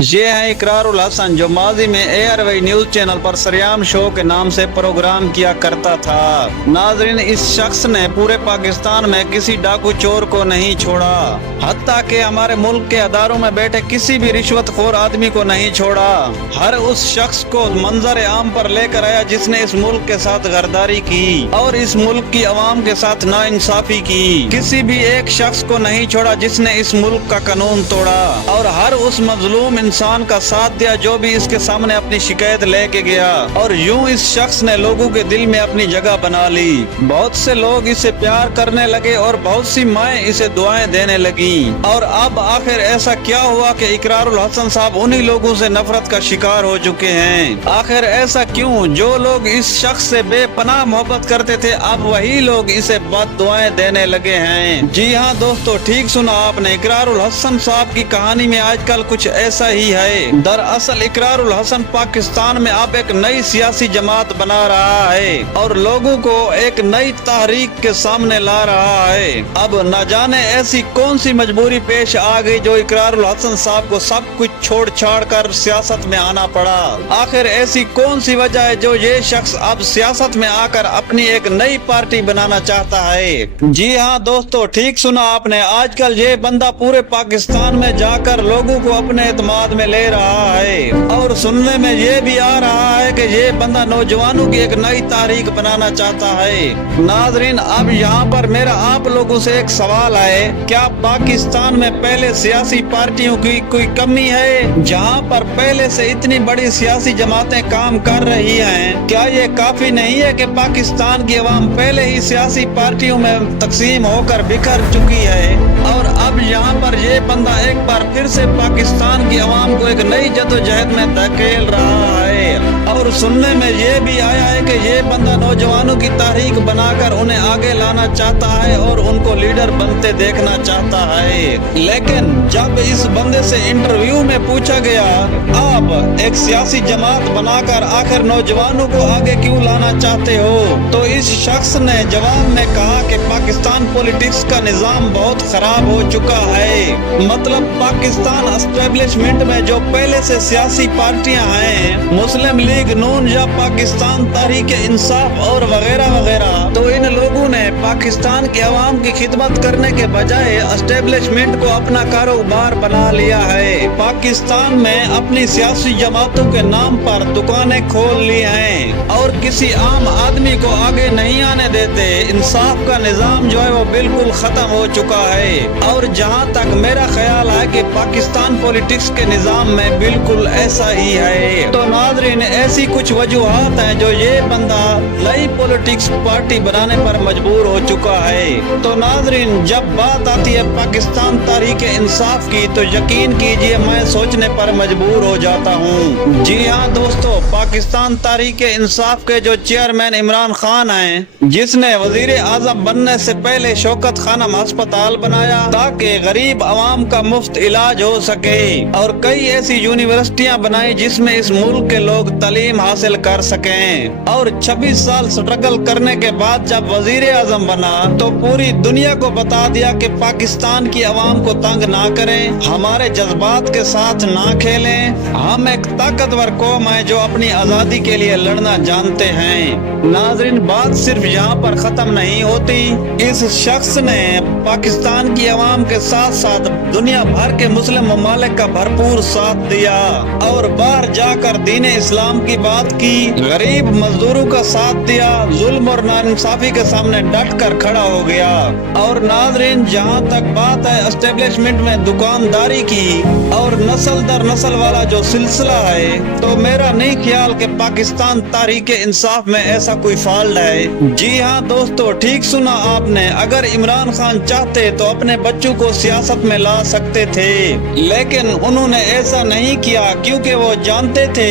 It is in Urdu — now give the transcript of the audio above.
یہ ہے اقرارُل حسن جو ماضی میں ARY نیوز چینل پر سریام شو کے نام سے پروگرام کیا کرتا تھا۔ ناظرین، اس شخص نے پورے پاکستان میں کسی ڈاکو چور کو نہیں چھوڑا، حتیٰ کہ ہمارے ملک کے اداروں میں بیٹھے کسی بھی رشوت خور آدمی کو نہیں چھوڑا۔ ہر اس شخص کو منظر عام پر لے کر آیا جس نے اس ملک کے ساتھ غداری کی اور اس ملک کی عوام کے ساتھ ناانصافی کی۔ کسی بھی ایک شخص کو نہیں چھوڑا جس نے اس ملک کا قانون توڑا، اور ہر اس مظلوم انسان کا ساتھ دیا جو بھی اس کے سامنے اپنی شکایت لے کے گیا، اور یوں اس شخص نے لوگوں کے دل میں اپنی جگہ بنا لی۔ بہت سے لوگ اسے پیار کرنے لگے اور بہت سی مائیں اسے دعائیں دینے لگیں، اور اب آخر ایسا کیا ہوا کہ اقرارُل حسن صاحب انہی لوگوں سے نفرت کا شکار ہو چکے ہیں؟ آخر ایسا کیوں؟ جو لوگ اس شخص سے بے پناہ محبت کرتے تھے اب وہی لوگ اسے بد دعائیں دینے لگے ہیں۔ جی ہاں دوستو، ٹھیک سنا آپ نے، اقرارُل حسن صاحب کی کہانی میں آج کل کچھ ایسا ہی ہے۔ دراصل اقرارُل حسن پاکستان میں اب ایک نئی سیاسی جماعت بنا رہا ہے اور لوگوں کو ایک نئی تحریک کے سامنے لا رہا ہے۔ اب نہ جانے ایسی کون سی مجبوری پیش آ گئی جو اقرارُل حسن صاحب کو سب کچھ چھوڑ چھاڑ کر سیاست میں آنا پڑا۔ آخر ایسی کون سی وجہ ہے جو یہ شخص اب سیاست میں آ کر اپنی ایک نئی پارٹی بنانا چاہتا ہے؟ جی ہاں دوستو، ٹھیک سنا آپ نے، آج کل یہ بندہ پورے پاکستان میں جا کر لوگوں کو اپنے اعتماد میں لے رہا ہے، اور سننے میں یہ بھی آ رہا ہے کہ یہ بندہ نوجوانوں کی ایک نئی تحریک بنانا چاہتا ہے۔ ناظرین، اب یہاں پر میرا آپ لوگوں سے ایک سوال ہے، کیا پاکستان میں پہلے سیاسی پارٹیوں کی کوئی کمی ہے؟ جہاں پر پہلے سے اتنی بڑی سیاسی جماعتیں کام کر رہی ہیں، کیا یہ کافی نہیں ہے کہ پاکستان کی عوام پہلے ہی سیاسی پارٹیوں میں تقسیم ہو کر بکھر چکی ہے، اور اب یہاں پر یہ بندہ ایک بار پھر سے پاکستان کی عوام کو ایک نئی جدوجہد میں دھکیل رہا ہے؟ اور سننے میں یہ بھی آیا ہے کہ یہ بندہ نوجوانوں کی تحریک بنا کر انہیں آگے لانا چاہتا ہے اور ان کو لیڈر بنتے دیکھنا چاہتا ہے۔ لیکن جب اس بندے سے انٹرویو میں پوچھا گیا آپ ایک سیاسی جماعت بنا کر آخر نوجوانوں کو آگے کیوں لانا چاہتے ہو، تو اس شخص نے جواب میں کہا کہ پاکستان پولیٹکس کا نظام بہت خراب ہو چکا ہے۔ مطلب پاکستان اسٹیبلشمنٹ میں جو پہلے سے سیاسی پارٹیاں ہیں، مسلم لیگ نون یا پاکستان تحریک انصاف اور وغیرہ وغیرہ، تو ان لوگوں نے پاکستان کی عوام کی خدمت کرنے کے بجائے اسٹیبلشمنٹ کو اپنا کاروبار بنا لیا ہے۔ پاکستان میں اپنی سیاسی جماعتوں کے نام پر دکانیں کھول لی ہیں اور کسی عام آدمی کو آگے نہیں آنے دیتے۔ انصاف کا نظام جو ہے وہ بالکل ختم ہو چکا ہے، اور جہاں تک میرا خیال ہے کہ پاکستان پولیٹکس کے نظام میں بالکل ایسا ہی ہے۔ تو ناظرین، ایسی کچھ وجوہات ہیں جو یہ بندہ نئی پولیٹکس پارٹی بنانے پر مجبور ہو چکا ہے۔ تو ناظرین، جب بات آتی ہے پاکستان تحریک انصاف کی تو یقین کیجئے میں سوچنے پر مجبور ہو جاتا ہوں۔ جی ہاں دوستو، پاکستان تحریک انصاف کے جو چیئرمین عمران خان ہیں، جس نے وزیر اعظم بننے سے پہلے شوکت خانم ہسپتال بنایا تاکہ غریب عوام کا مفت علاج ہو سکے، اور کئی ایسی یونیورسٹیاں بنائی جس میں اس ملک کے لوگ تعلیم حاصل کر سکیں، اور 26 سال سٹرگل کرنے کے بعد جب وزیر اعظم بنا تو پوری دنیا کو بتا دیا کہ پاکستان کی عوام کو تنگ نہ کریں، ہمارے جذبات کے ساتھ نہ کھیلیں، ہم ایک طاقتور قوم ہے جو اپنی آزادی کے لیے لڑنا جانتے ہیں۔ ناظرین، بات صرف یہاں پر ختم نہیں ہوتی، اس شخص نے پاکستان کی عوام کے ساتھ ساتھ دنیا بھر کے مسلم ممالک کا بھرپور ساتھ دیا، اور باہر جا کر دین اسلام کی بات کی، غریب مزدوروں کا ساتھ دیا، ظلم اور ناانصافی کے سامنے ڈٹ کر کھڑا ہو گیا۔ اور ناظرین، جہاں تک بات ہے اسٹیبلشمنٹ میں دکانداری کی اور نسل در نسل والا جو سلسلہ ہے، تو میرا نہیں خیال کہ پاکستان تحریک انصاف میں ایسا کوئی فالٹ ہے۔ جی ہاں دوستو، ٹھیک سنا آپ نے، اگر عمران خان چاہتے تو اپنے بچوں کو سیاست میں لا سکتے تھے، لیکن انہوں نے ایسا نہیں کیا کیونکہ وہ جانتے تھے